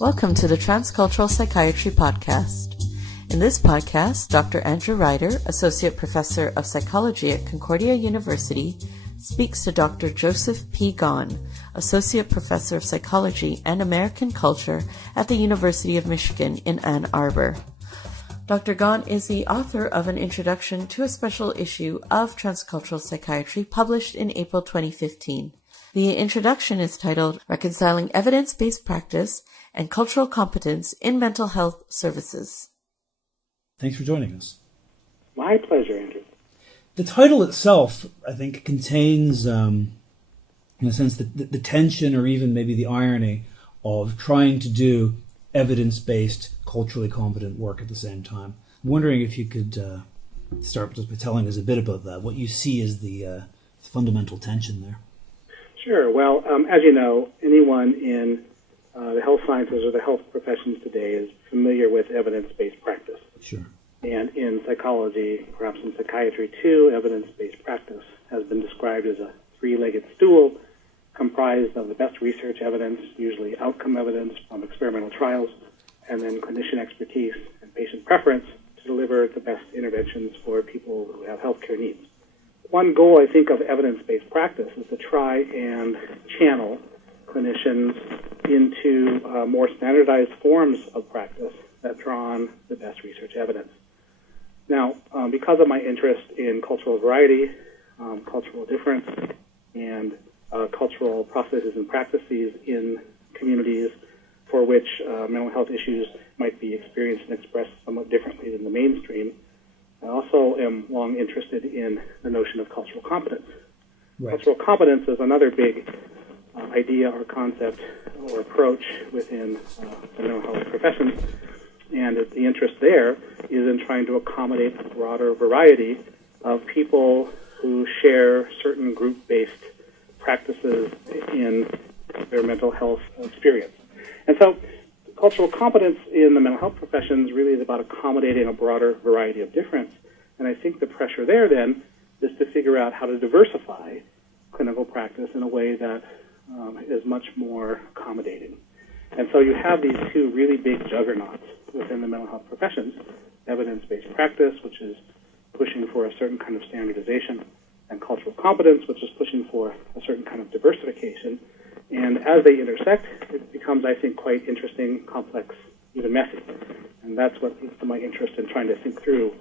Welcome to the Transcultural Psychiatry Podcast. In this podcast, Dr. Andrew Ryder, Associate Professor of Psychology at Concordia University, speaks to Dr. Joseph P. Gahn, Associate Professor of Psychology and American Culture at the University of Michigan in Ann Arbor. Dr. Gahn is the author of an introduction to a special issue of Transcultural Psychiatry published in April 2015. The introduction is titled Reconciling Evidence-Based Practice and Cultural Competence in Mental Health Services. Thanks for joining us. My pleasure, Andrew. The title itself, I think, contains, in a sense, the tension or even maybe the irony of trying to do evidence-based, culturally competent work at the same time. I'm wondering if you could start just by telling us a bit about that, what you see as the fundamental tension there. Sure. Well, as you know, anyone in the health sciences or the health professions today is familiar with evidence-based practice. Sure. And in psychology, perhaps in psychiatry too, evidence-based practice has been described as a three-legged stool comprised of the best research evidence, usually outcome evidence from experimental trials, and then clinician expertise and patient preference to deliver the best interventions for people who have healthcare needs. One goal, I think, of evidence-based practice is to try and channel clinicians into more standardized forms of practice that draw on the best research evidence. Now, because of my interest in cultural variety, cultural difference, and cultural processes and practices in communities for which mental health issues might be experienced and expressed somewhat differently than the mainstream, I also am long interested in the notion of cultural competence. Right. Cultural competence is another big idea or concept or approach within the mental health profession, and the interest there is in trying to accommodate a broader variety of people who share certain group-based practices in their mental health experience. And so cultural competence in the mental health professions really is about accommodating a broader variety of difference. And I think the pressure there then is to figure out how to diversify clinical practice in a way that is much more accommodating. And so you have these two really big juggernauts within the mental health professions, evidence-based practice, which is pushing for a certain kind of standardization, and cultural competence, which is pushing for a certain kind of diversification. And as they intersect, it becomes, I think, quite interesting, complex, even messy. And that's what leads to my interest in trying to think through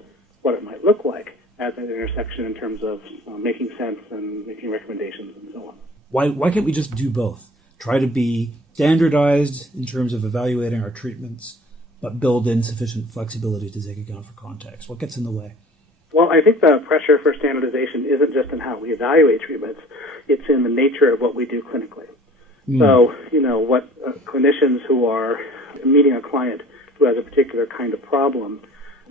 what it might look like at that intersection in terms of making sense and making recommendations and so on. Why can't we just do both? Try to be standardized in terms of evaluating our treatments, but build in sufficient flexibility to take account for context. What gets in the way? Well, I think the pressure for standardization isn't just in how we evaluate treatments. It's in the nature of what we do clinically. So, what clinicians who are meeting a client who has a particular kind of problem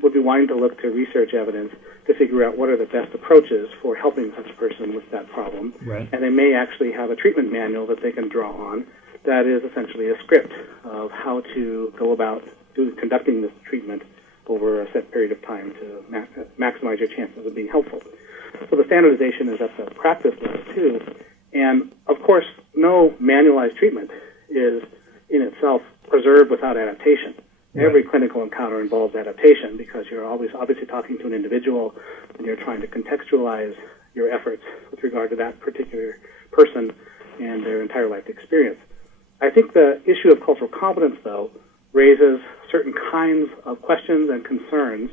would be wanting to look to research evidence to figure out what are the best approaches for helping such a person with that problem. Right. And they may actually have a treatment manual that they can draw on that is essentially a script of how to go about conducting this treatment over a set period of time to maximize your chances of being helpful. So the standardization is at the practice level too. And of course, no manualized treatment is in itself preserved without adaptation. Right. Every clinical encounter involves adaptation because you're always obviously talking to an individual and you're trying to contextualize your efforts with regard to that particular person and their entire life experience. I think the issue of cultural competence, though, raises certain kinds of questions and concerns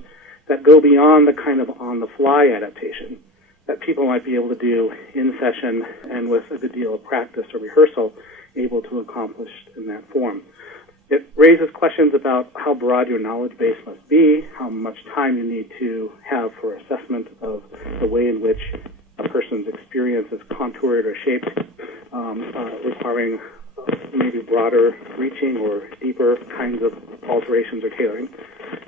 that go beyond the kind of on-the-fly adaptation that people might be able to do in session and with a good deal of practice or rehearsal able to accomplish in that form. It raises questions about how broad your knowledge base must be, how much time you need to have for assessment of the way in which a person's experience is contoured or shaped, requiring maybe broader reaching or deeper kinds of alterations or tailoring.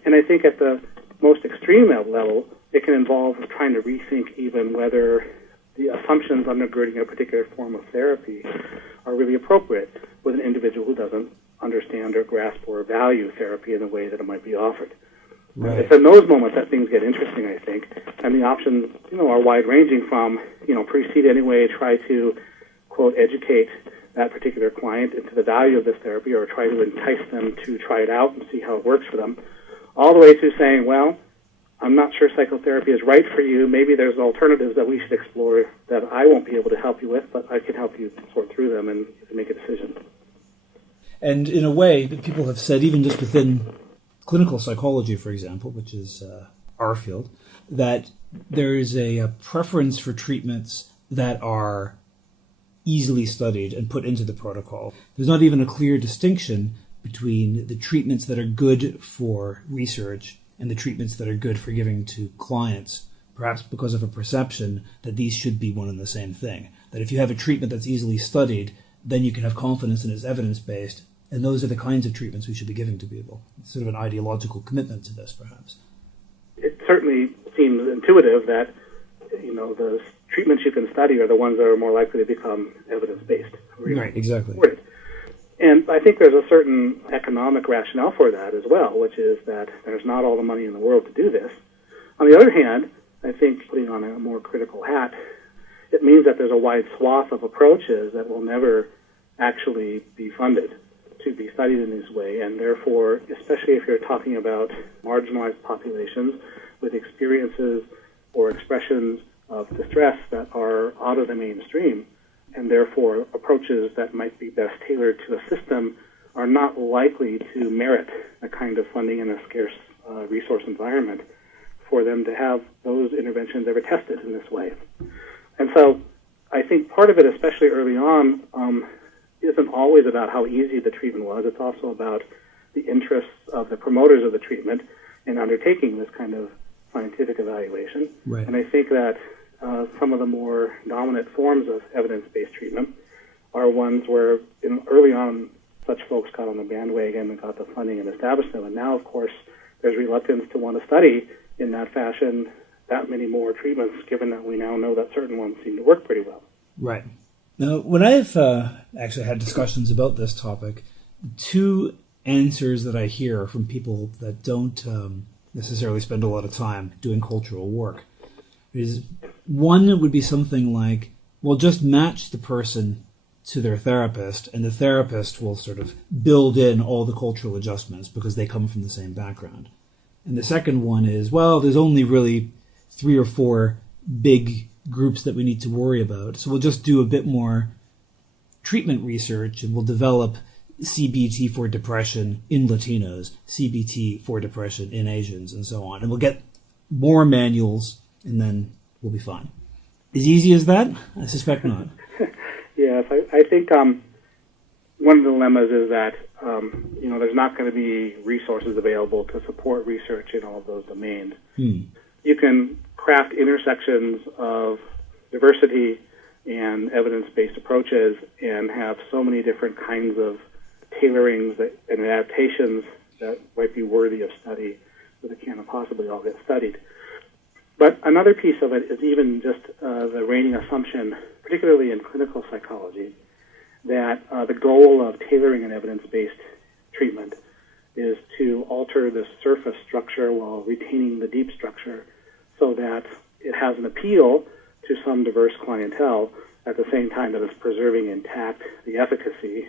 And I think at the most extreme level, it can involve trying to rethink even whether the assumptions undergirding a particular form of therapy are really appropriate with an individual who doesn't understand or grasp or value therapy in the way that it might be offered. Right. It's in those moments that things get interesting, I think, and the options, are wide-ranging from, precede anyway, try to, quote, educate that particular client into the value of this therapy or try to entice them to try it out and see how it works for them, all the way to saying, well, I'm not sure psychotherapy is right for you. Maybe there's alternatives that we should explore that I won't be able to help you with, but I can help you sort through them and make a decision. And in a way, people have said, even just within clinical psychology, for example, which is our field, that there is a preference for treatments that are easily studied and put into the protocol. There's not even a clear distinction between the treatments that are good for research and the treatments that are good for giving to clients, perhaps because of a perception that these should be one and the same thing. That if you have a treatment that's easily studied, then you can have confidence in it's evidence-based, and those are the kinds of treatments we should be giving to people. It's sort of an ideological commitment to this, perhaps. It certainly seems intuitive that, the treatments you can study are the ones that are more likely to become evidence-based. Right, exactly. And I think there's a certain economic rationale for that as well, which is that there's not all the money in the world to do this. On the other hand, I think putting on a more critical hat, it means that there's a wide swath of approaches that will never actually be funded to be studied in this way, and therefore, especially if you're talking about marginalized populations with experiences or expressions of distress that are out of the mainstream, and therefore approaches that might be best tailored to a system are not likely to merit the kind of funding in a scarce resource environment for them to have those interventions ever tested in this way. And so I think part of it, especially early on, isn't always about how easy the treatment was. It's also about the interests of the promoters of the treatment in undertaking this kind of scientific evaluation. Right. And I think that some of the more dominant forms of evidence-based treatment are ones where early on such folks got on the bandwagon and got the funding and established them. And now, of course, there's reluctance to want to study in that fashion that many more treatments, given that we now know that certain ones seem to work pretty well. Right. Now, when I've actually had discussions about this topic, two answers that I hear from people that don't necessarily spend a lot of time doing cultural work is, one would be something like, well, just match the person to their therapist, and the therapist will sort of build in all the cultural adjustments because they come from the same background. And the second one is, well, there's only really 3 or 4 big groups that we need to worry about, so we'll just do a bit more treatment research and we'll develop CBT for depression in Latinos, CBT for depression in Asians, and so on. And we'll get more manuals, and then we'll be fine. As easy as that? I suspect not. Yes, I think one of the dilemmas is that there's not going to be resources available to support research in all of those domains. You can craft intersections of diversity and evidence-based approaches and have so many different kinds of tailorings and adaptations that might be worthy of study, but they can't possibly all get studied. But another piece of it is even just the reigning assumption, particularly in clinical psychology, that the goal of tailoring an evidence-based treatment is to alter the surface structure while retaining the deep structure so that it has an appeal to some diverse clientele at the same time that it's preserving intact the efficacy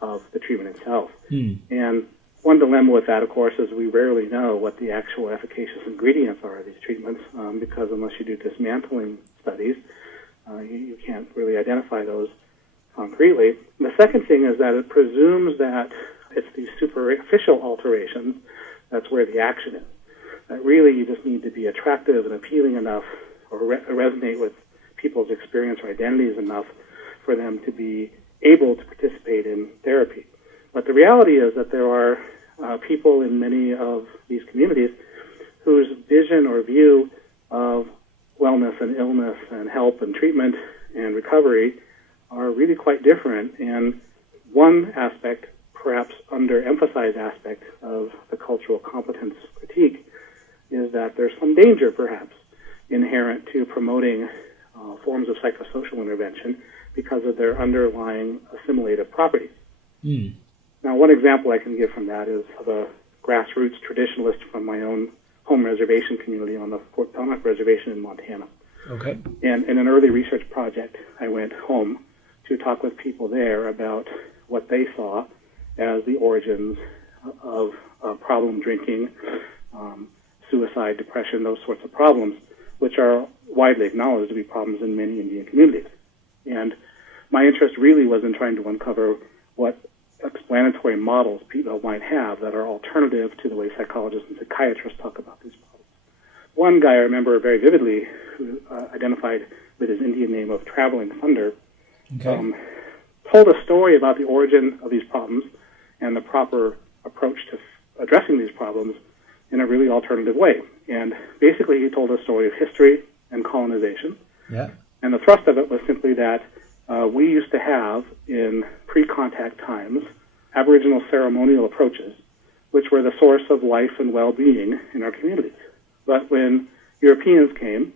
of the treatment itself. And one dilemma with that, of course, is we rarely know what the actual efficacious ingredients are of these treatments because unless you do dismantling studies, you can't really identify those concretely. And the second thing is that it presumes that it's these superficial alterations that's where the action is. That really you just need to be attractive and appealing enough or resonate with people's experience or identities enough for them to be able to participate in therapy. But the reality is that there are people in many of these communities whose vision or view of wellness and illness and help and treatment and recovery are really quite different. And one aspect, perhaps underemphasized aspect of the cultural competence critique is that there's some danger, perhaps, inherent to promoting forms of psychosocial intervention because of their underlying assimilative properties. Now, one example I can give from that is of a grassroots traditionalist from my own home reservation community on the Fort Belknap Reservation in Montana. Okay. And in an early research project, I went home to talk with people there about what they saw as the origins of problem drinking, suicide, depression, those sorts of problems, which are widely acknowledged to be problems in many Indian communities. And my interest really was in trying to uncover what explanatory models people might have that are alternative to the way psychologists and psychiatrists talk about these problems. One guy I remember very vividly, who identified with his Indian name of Traveling Thunder, told a story about the origin of these problems and the proper approach to addressing these problems in a really alternative way. And basically he told a story of history and colonization. Yeah. And the thrust of it was simply that we used to have, in pre-contact times, Aboriginal ceremonial approaches, which were the source of life and well-being in our communities. But when Europeans came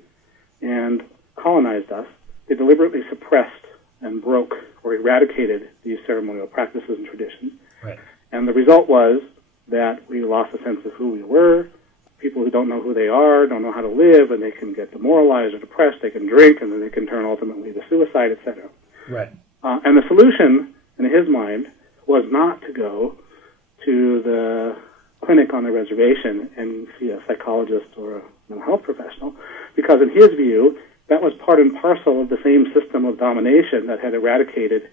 and colonized us, they deliberately suppressed and broke or eradicated these ceremonial practices and traditions. Right. And the result was that we lost a sense of who we were. People who don't know who they are, don't know how to live, and they can get demoralized or depressed, they can drink, and then they can turn ultimately to suicide, etc. Right. And the solution, in his mind, was not to go to the clinic on the reservation and see a psychologist or a mental health professional, because in his view, that was part and parcel of the same system of domination that had eradicated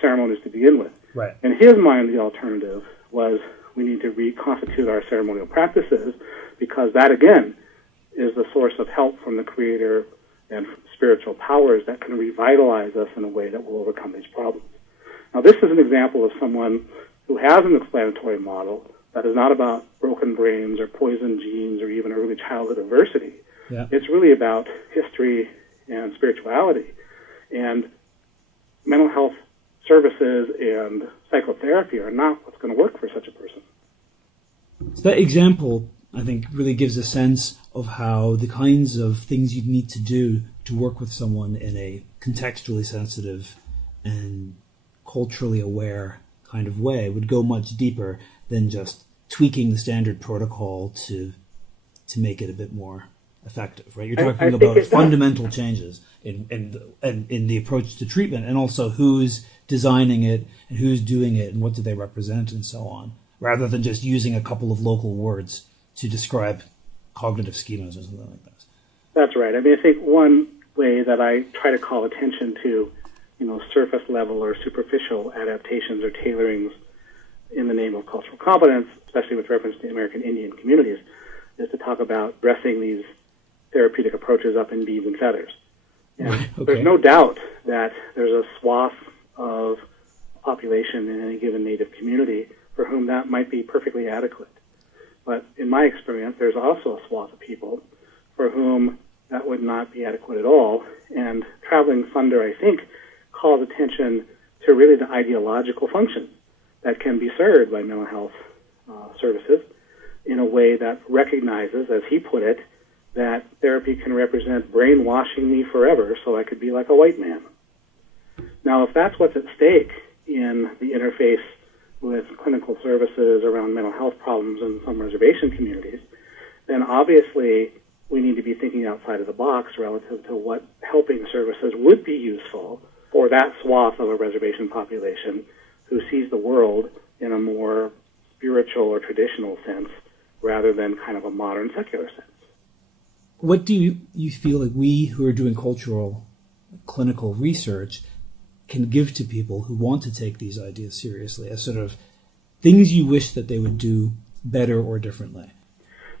ceremonies to begin with. Right. In his mind, the alternative was we need to reconstitute our ceremonial practices, because that, again, is the source of help from the Creator and spiritual powers that can revitalize us in a way that will overcome these problems. Now, this is an example of someone who has an explanatory model that is not about broken brains or poisoned genes or even early childhood adversity. Yeah. It's really about history and spirituality. And mental health services and psychotherapy are not what's going to work for such a person. So that example, I think, really gives a sense of how the kinds of things you need to do to work with someone in a contextually sensitive and culturally aware kind of way would go much deeper than just tweaking the standard protocol to make it a bit more effective, right? You're talking about fundamental changes in the approach to treatment, and also who's designing it and who's doing it and what do they represent and so on, rather than just using a couple of local words to describe cognitive schemas or something like that. That's right. I mean, I think one way that I try to call attention to, surface level or superficial adaptations or tailorings in the name of cultural competence, especially with reference to American Indian communities, is to talk about dressing these therapeutic approaches up in beads and feathers. And there's no doubt that there's a swath of population in any given Native community for whom that might be perfectly adequate. But in my experience, there's also a swath of people for whom that would not be adequate at all. And Traveling Thunder, I think, calls attention to really the ideological functions that can be served by mental health services in a way that recognizes, as he put it, that therapy can represent brainwashing me forever so I could be like a white man. Now, if that's what's at stake in the interface with clinical services around mental health problems in some reservation communities, then obviously we need to be thinking outside of the box relative to what helping services would be useful for that swath of a reservation population who sees the world in a more spiritual or traditional sense rather than kind of a modern secular sense. What do you feel like we who are doing cultural clinical research can give to people who want to take these ideas seriously as sort of things you wish that they would do better or differently?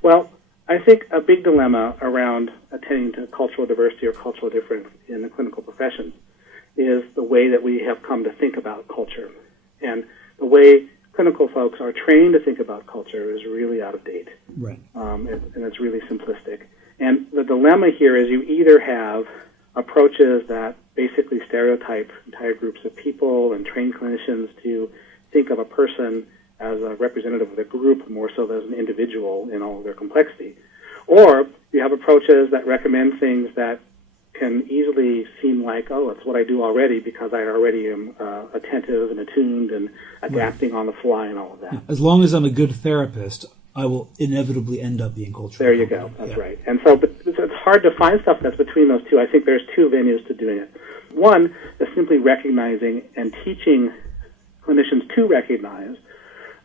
Well, I think a big dilemma around attending to cultural diversity or cultural difference in the clinical professions is the way that we have come to think about culture. And the way clinical folks are trained to think about culture is really out of date. Right. And it's really simplistic. And the dilemma here is you either have approaches that basically stereotype entire groups of people and train clinicians to think of a person as a representative of the group more so than as an individual in all of their complexity. Or you have approaches that recommend things that can easily seem like, oh, it's what I do already because I already am attentive and attuned and adapting on the fly and all of that. As long as I'm a good therapist, I will inevitably end up being culturally There you go. That's right. And so but it's hard to find stuff that's between those two. I think there's two venues to doing it. One is simply recognizing and teaching clinicians to recognize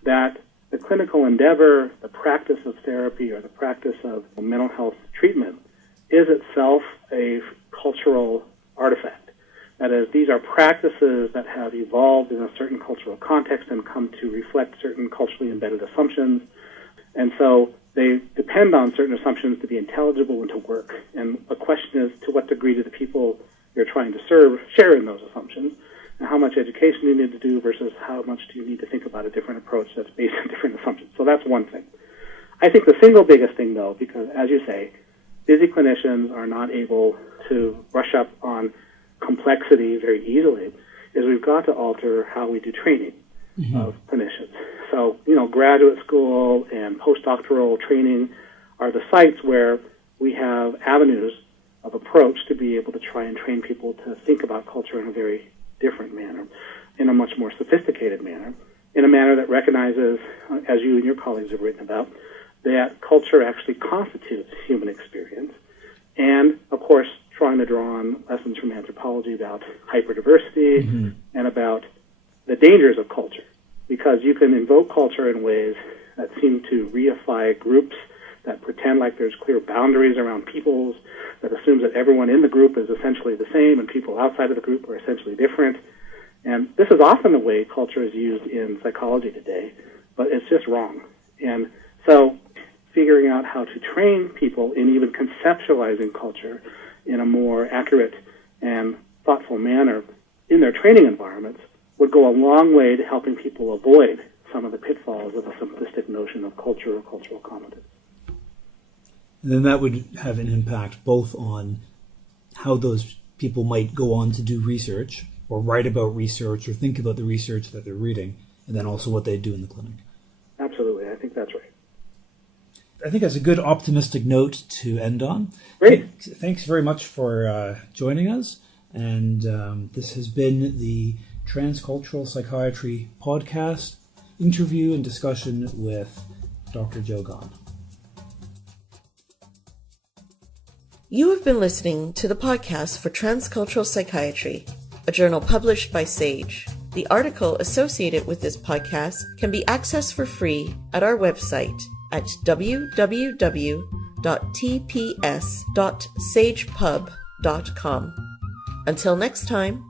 that the clinical endeavor, the practice of therapy, or the practice of mental health treatment is itself a cultural artifact. That is, these are practices that have evolved in a certain cultural context and come to reflect certain culturally embedded assumptions. And so they depend on certain assumptions to be intelligible and to work. And the question is, to what degree do the people you're trying to serve share in those assumptions, and how much education you need to do versus how much do you need to think about a different approach that's based on different assumptions. So that's one thing. I think the single biggest thing, though, because as you say, busy clinicians are not able to brush up on complexity very easily, is we've got to alter how we do training of clinicians. So, graduate school and postdoctoral training are the sites where we have avenues of approach to be able to try and train people to think about culture in a very different manner, in a much more sophisticated manner, in a manner that recognizes, as you and your colleagues have written about, that culture actually constitutes human experience. And, of course, trying to draw on lessons from anthropology about hyperdiversity and about the dangers of culture. Because you can invoke culture in ways that seem to reify groups, that pretend like there's clear boundaries around peoples, that assumes that everyone in the group is essentially the same and people outside of the group are essentially different. And this is often the way culture is used in psychology today, but it's just wrong. And so figuring out how to train people in even conceptualizing culture in a more accurate and thoughtful manner in their training environments would go a long way to helping people avoid some of the pitfalls of a simplistic notion of culture or cultural competence. And then that would have an impact both on how those people might go on to do research or write about research or think about the research that they're reading, and then also what they do in the clinic. Absolutely. I think that's right. I think that's a good optimistic note to end on. Great. Thanks very much for joining us. And this has been the Transcultural Psychiatry podcast interview and discussion with Dr. Joe Gahn. You have been listening to the podcast for Transcultural Psychiatry, a journal published by SAGE. The article associated with this podcast can be accessed for free at our website at www.tps.sagepub.com. Until next time.